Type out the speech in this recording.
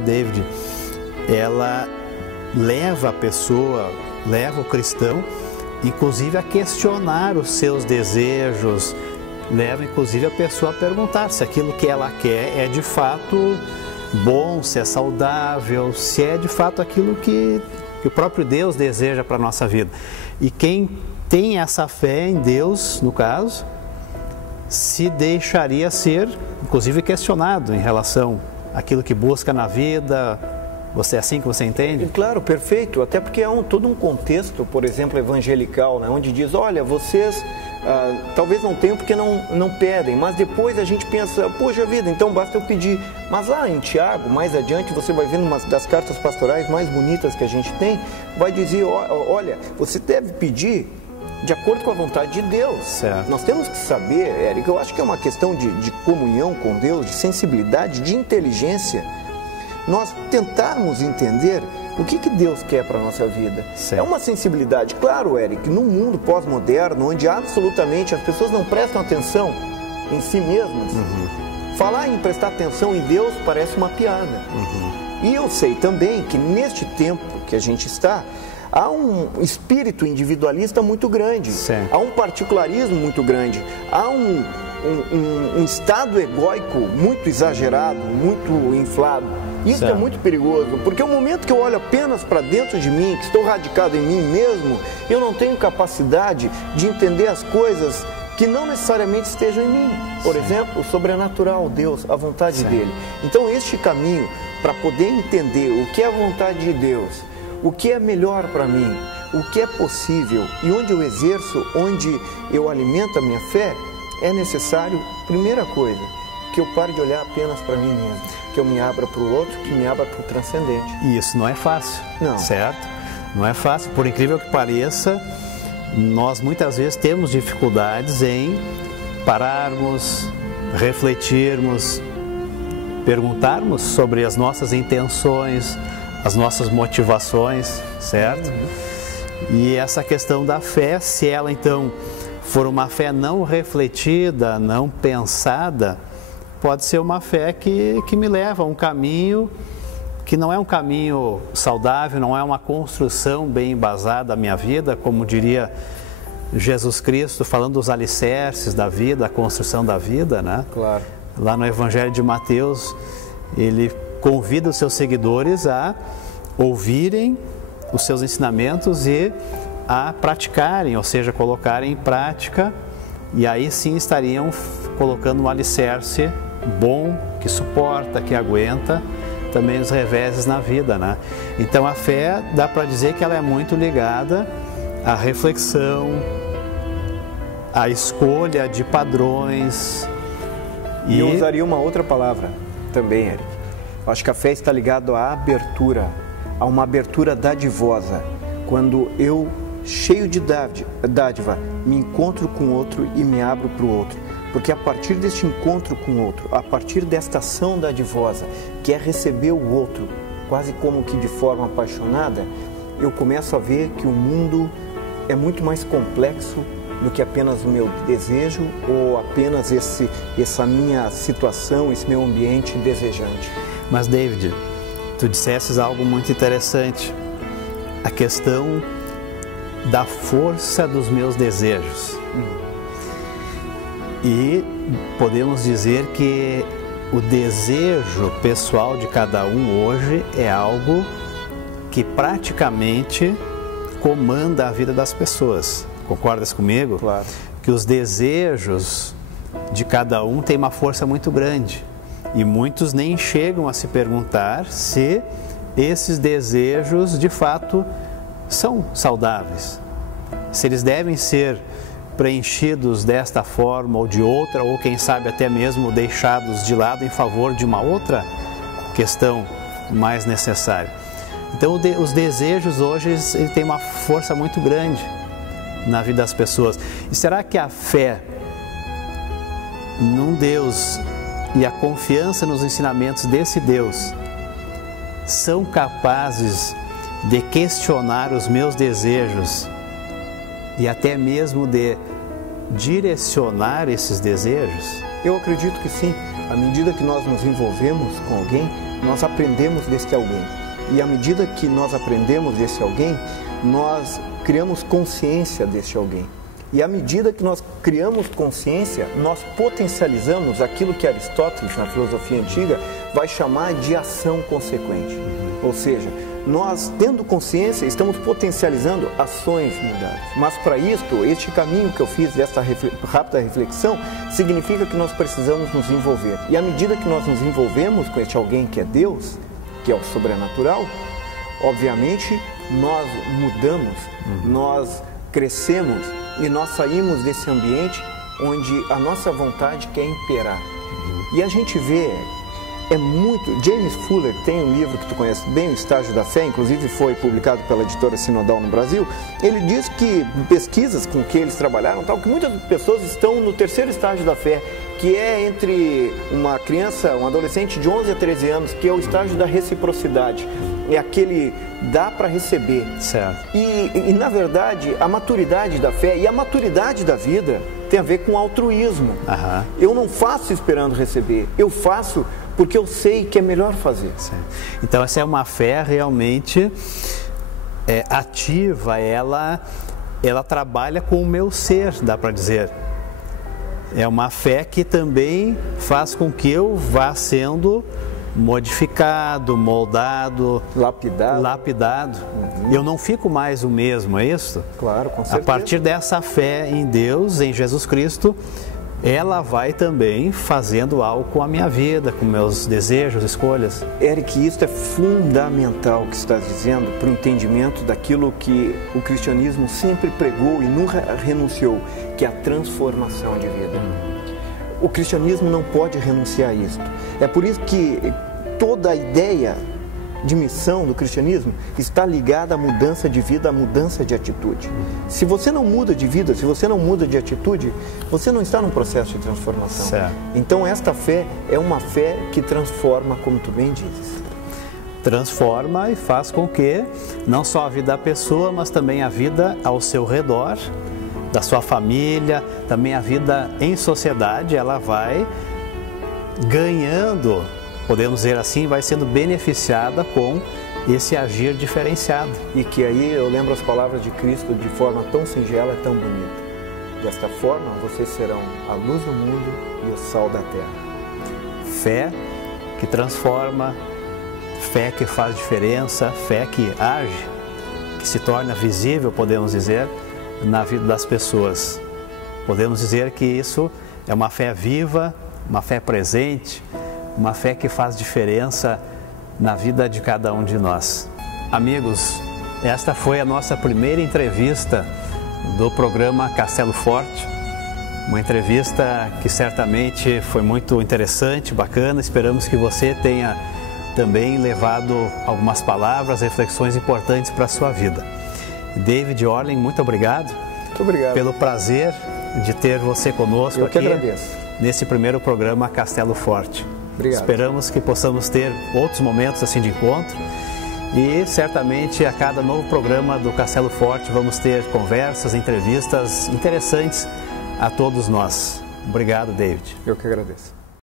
David, ela leva a pessoa, leva o cristão, inclusive a questionar os seus desejos, leva inclusive a pessoa a perguntar se aquilo que ela quer é de fato bom, se é saudável, se é de fato aquilo que o próprio Deus deseja para a nossa vida. E quem tem essa fé em Deus, no caso, se deixaria ser, inclusive, questionado em relação àquilo que busca na vida. Você é assim que você entende? Claro, perfeito. Até porque é todo um contexto, por exemplo, evangelical, né, onde diz, olha, vocês talvez não tenham porque não pedem, mas depois a gente pensa, poxa vida, então basta eu pedir. Mas lá em Tiago, mais adiante, você vai vendo uma das cartas pastorais mais bonitas que a gente tem, vai dizer, olha, você deve pedir de acordo com a vontade de Deus. Certo. Nós temos que saber, Érico, eu acho que é uma questão de comunhão com Deus, de sensibilidade, de inteligência, nós tentarmos entender o que Deus quer para a nossa vida. Certo. É uma sensibilidade, claro, Érico, num mundo pós-moderno, onde absolutamente as pessoas não prestam atenção em si mesmas, falar em prestar atenção em Deus parece uma piada. E eu sei também que neste tempo que a gente está, há um espírito individualista muito grande, certo, há um particularismo muito grande, há um estado egóico muito exagerado, muito inflado. Isso certo, é muito perigoso, porque o momento que eu olho apenas para dentro de mim, que estou radicado em mim mesmo, eu não tenho capacidade de entender as coisas que não necessariamente estejam em mim. Por exemplo, o sobrenatural, Deus, a vontade dele. Então, este caminho para poder entender o que é a vontade de Deus, o que é melhor para mim, o que é possível e onde eu exerço, onde eu alimento a minha fé, é necessário, primeira coisa, que eu pare de olhar apenas para mim mesmo, que eu me abra para o outro, que me abra para o transcendente. E isso não é fácil, não, certo? Não é fácil, por incrível que pareça, nós muitas vezes temos dificuldades em pararmos, refletirmos, perguntarmos sobre as nossas intenções, as nossas motivações, certo? E essa questão da fé, se ela então for uma fé não refletida, não pensada, pode ser uma fé que me leva a um caminho que não é um caminho saudável, não é uma construção bem embasada da minha vida, como diria Jesus Cristo, falando dos alicerces da vida, a construção da vida, né? Claro. Lá no Evangelho de Mateus, ele convida os seus seguidores a ouvirem os seus ensinamentos e a praticarem, ou seja, colocarem em prática, e aí sim estariam colocando um alicerce bom, que suporta, que aguenta também os reveses na vida, né? Então a fé, dá para dizer que ela é muito ligada à reflexão, à escolha de padrões. E eu usaria uma outra palavra também, Érico. Eu acho que a fé está ligada à abertura, a uma abertura dadivosa. Quando eu, cheio de dádiva, me encontro com o outro e me abro para o outro. Porque a partir deste encontro com o outro, a partir desta ação dadivosa, que é receber o outro, quase como que de forma apaixonada, eu começo a ver que o mundo é muito mais complexo do que apenas o meu desejo ou apenas essa minha situação, esse meu ambiente desejante. Mas, David, tu dissesses algo muito interessante, a questão da força dos meus desejos. E podemos dizer que o desejo pessoal de cada um hoje é algo que praticamente comanda a vida das pessoas. Concordas comigo? Claro. Que os desejos de cada um têm uma força muito grande. E muitos nem chegam a se perguntar se esses desejos de fato são saudáveis. Se eles devem ser preenchidos desta forma ou de outra, ou quem sabe até mesmo deixados de lado em favor de uma outra questão mais necessária. Então os desejos hoje ele tem uma força muito grande na vida das pessoas. E será que a fé num Deus e a confiança nos ensinamentos desse Deus são capazes de questionar os meus desejos e até mesmo de direcionar esses desejos? Eu acredito que sim. À medida que nós nos envolvemos com alguém, nós aprendemos desse alguém. E à medida que nós aprendemos desse alguém, nós criamos consciência desse alguém. E à medida que nós criamos consciência, nós potencializamos aquilo que Aristóteles, na filosofia antiga, vai chamar de ação consequente. Ou seja, nós, tendo consciência, estamos potencializando ações mudadas. Mas para isto, este caminho que eu fiz desta rápida reflexão, significa que nós precisamos nos envolver. E à medida que nós nos envolvemos com este alguém que é Deus, que é o sobrenatural, obviamente nós mudamos, nós crescemos e nós saímos desse ambiente onde a nossa vontade quer imperar. E a gente vê... James Fuller tem um livro que tu conhece bem, O Estágio da Fé, inclusive foi publicado pela editora Sinodal no Brasil. Ele diz que pesquisas com que eles trabalharam, que muitas pessoas estão no terceiro estágio da fé, que é entre uma criança, um adolescente de 11 a 13 anos, que é o estágio da reciprocidade. É aquele dá para receber. Certo. E na verdade, a maturidade da fé e a maturidade da vida tem a ver com altruísmo. Eu não faço esperando receber, eu faço porque eu sei que é melhor fazer. Sim. Então essa é uma fé realmente ativa, ela trabalha com o meu ser, dá para dizer. É uma fé que também faz com que eu vá sendo modificado, moldado, lapidado. Eu não fico mais o mesmo, é isso? Claro, com certeza. A partir dessa fé em Deus, em Jesus Cristo, ela vai também fazendo algo com a minha vida, com meus desejos, escolhas. Eric, isso é fundamental que estás dizendo para o entendimento daquilo que o cristianismo sempre pregou e nunca renunciou, que é a transformação de vida. O cristianismo não pode renunciar a isso. É por isso que toda a ideia de missão do cristianismo está ligada à mudança de vida, à mudança de atitude. Se você não muda de vida, se você não muda de atitude, você não está num processo de transformação. Certo. Então esta fé é uma fé que transforma, como tu bem dizes. Transforma e faz com que não só a vida da pessoa, mas também a vida ao seu redor, da sua família, também a vida em sociedade, ela vai ganhando, podemos dizer assim, vai sendo beneficiada com esse agir diferenciado. E que aí eu lembro as palavras de Cristo de forma tão singela e tão bonita. Desta forma, vocês serão a luz do mundo e o sal da terra. Fé que transforma, fé que faz diferença, fé que age, que se torna visível, podemos dizer, na vida das pessoas. Podemos dizer que isso é uma fé viva, uma fé presente, uma fé que faz diferença na vida de cada um de nós. Amigos, esta foi a nossa primeira entrevista do programa Castelo Forte. Uma entrevista que certamente foi muito interessante, bacana. Esperamos que você tenha também levado algumas palavras, reflexões importantes para a sua vida. David Orling, muito obrigado. Muito obrigado. Pelo prazer de ter você conosco aqui. Eu que agradeço. Nesse primeiro programa Castelo Forte. Obrigado. Esperamos que possamos ter outros momentos assim de encontro e certamente a cada novo programa do Castelo Forte vamos ter conversas, entrevistas interessantes a todos nós. Obrigado, David. Eu que agradeço.